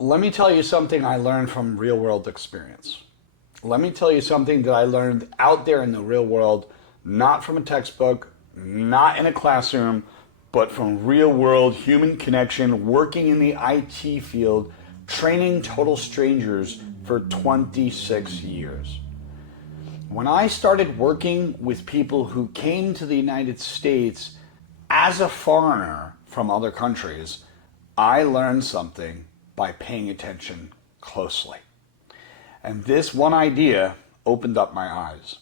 Let me tell you something I learned from real world experience. Let me tell you something that I learned out there in the real world, not from a textbook, not in a classroom, but from real world human connection, working in the IT field, training total strangers for 26 years. When I started working with people who came to the United States as a foreigner from other countries, I learned something by paying attention closely. And this one idea opened up my eyes,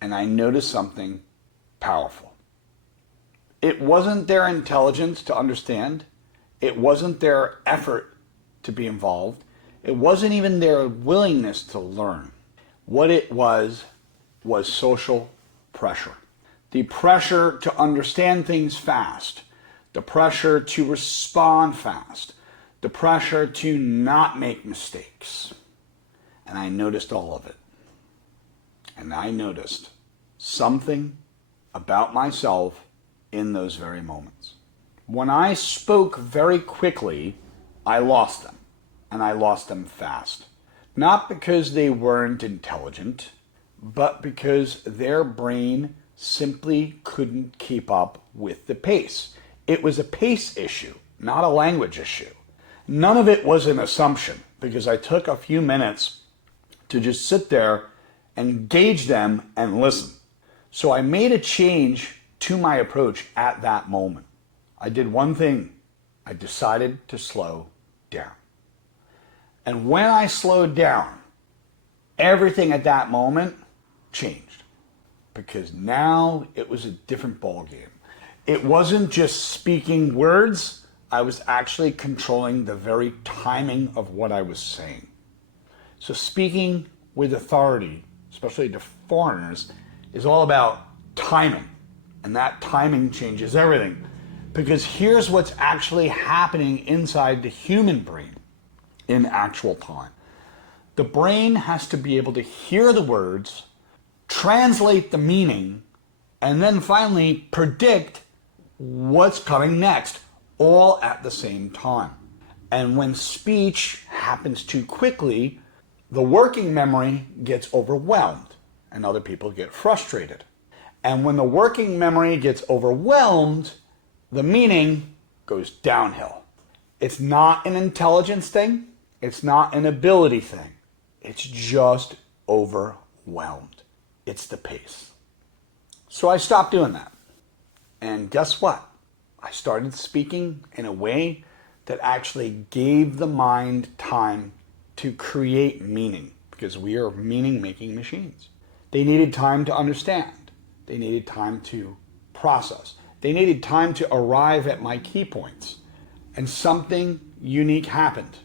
and I noticed something powerful. It wasn't their intelligence to understand. It wasn't their effort to be involved. It wasn't even their willingness to learn. What it was social pressure. The pressure to understand things fast. The pressure to respond fast. The pressure to not make mistakes. And I noticed all of it. And I noticed something about myself in those very moments. When I spoke very quickly, I lost them. And I lost them fast. Not because they weren't intelligent, but because their brain simply couldn't keep up with the pace. It was a pace issue, not a language issue. None of it was an assumption, because I took a few minutes to just sit there and gauge them and listen. So I made a change to my approach at that moment. I did one thing. I decided to slow down. And when I slowed down, everything at that moment changed. Because now it was a different ballgame. It wasn't just speaking words. I was actually controlling the very timing of what I was saying. So speaking with authority, especially to foreigners, is all about timing. And that timing changes everything. Because here's what's actually happening inside the human brain in actual time. The brain has to be able to hear the words, translate the meaning, and then finally predict what's coming next, all at the same time. And when speech happens too quickly, the working memory gets overwhelmed and other people get frustrated. And when the working memory gets overwhelmed, the meaning goes downhill. It's not an intelligence thing. It's not an ability thing. It's just overwhelmed. It's the pace. So I stopped doing that. And guess what? I started speaking in a way that actually gave the mind time to create meaning, because we are meaning-making machines. They needed time to understand. They needed time to process. They needed time to arrive at my key points. And something unique happened.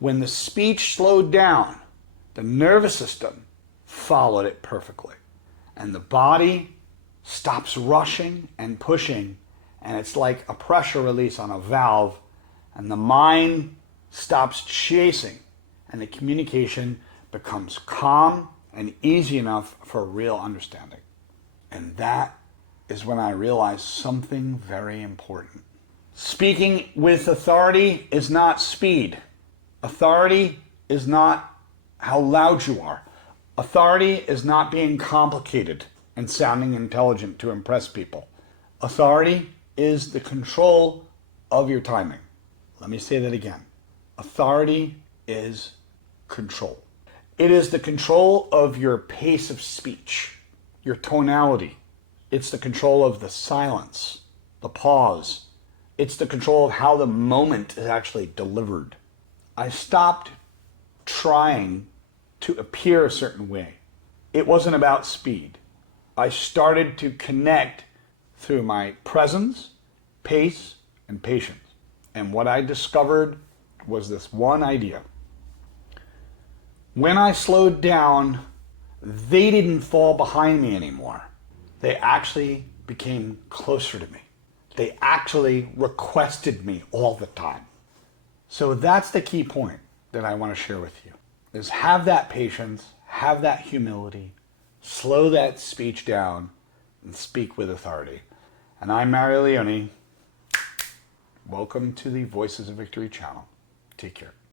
When the speech slowed down, the nervous system followed it perfectly. And the body stops rushing and pushing, and it's like a pressure release on a valve, and the mind stops chasing, and the communication becomes calm and easy enough for real understanding. And that is when I realized something very important. Speaking with authority is not speed. Authority is not how loud you are. Authority is not being complicated and sounding intelligent to impress people. Authority is the control of your timing. Let me say that again. Authority is control. It is the control of your pace of speech, your tonality. It's the control of the silence, the pause. It's the control of how the moment is actually delivered. I stopped trying to appear a certain way. It wasn't about speed. I started to connect through my presence, pace, and patience. And what I discovered was this one idea. When I slowed down, they didn't fall behind me anymore. They actually became closer to me. They actually requested me all the time. So that's the key point that I want to share with you, is have that patience, have that humility, slow that speech down, and speak with authority. And I'm Mario Leone. Welcome to the Voices of Victory channel. Take care.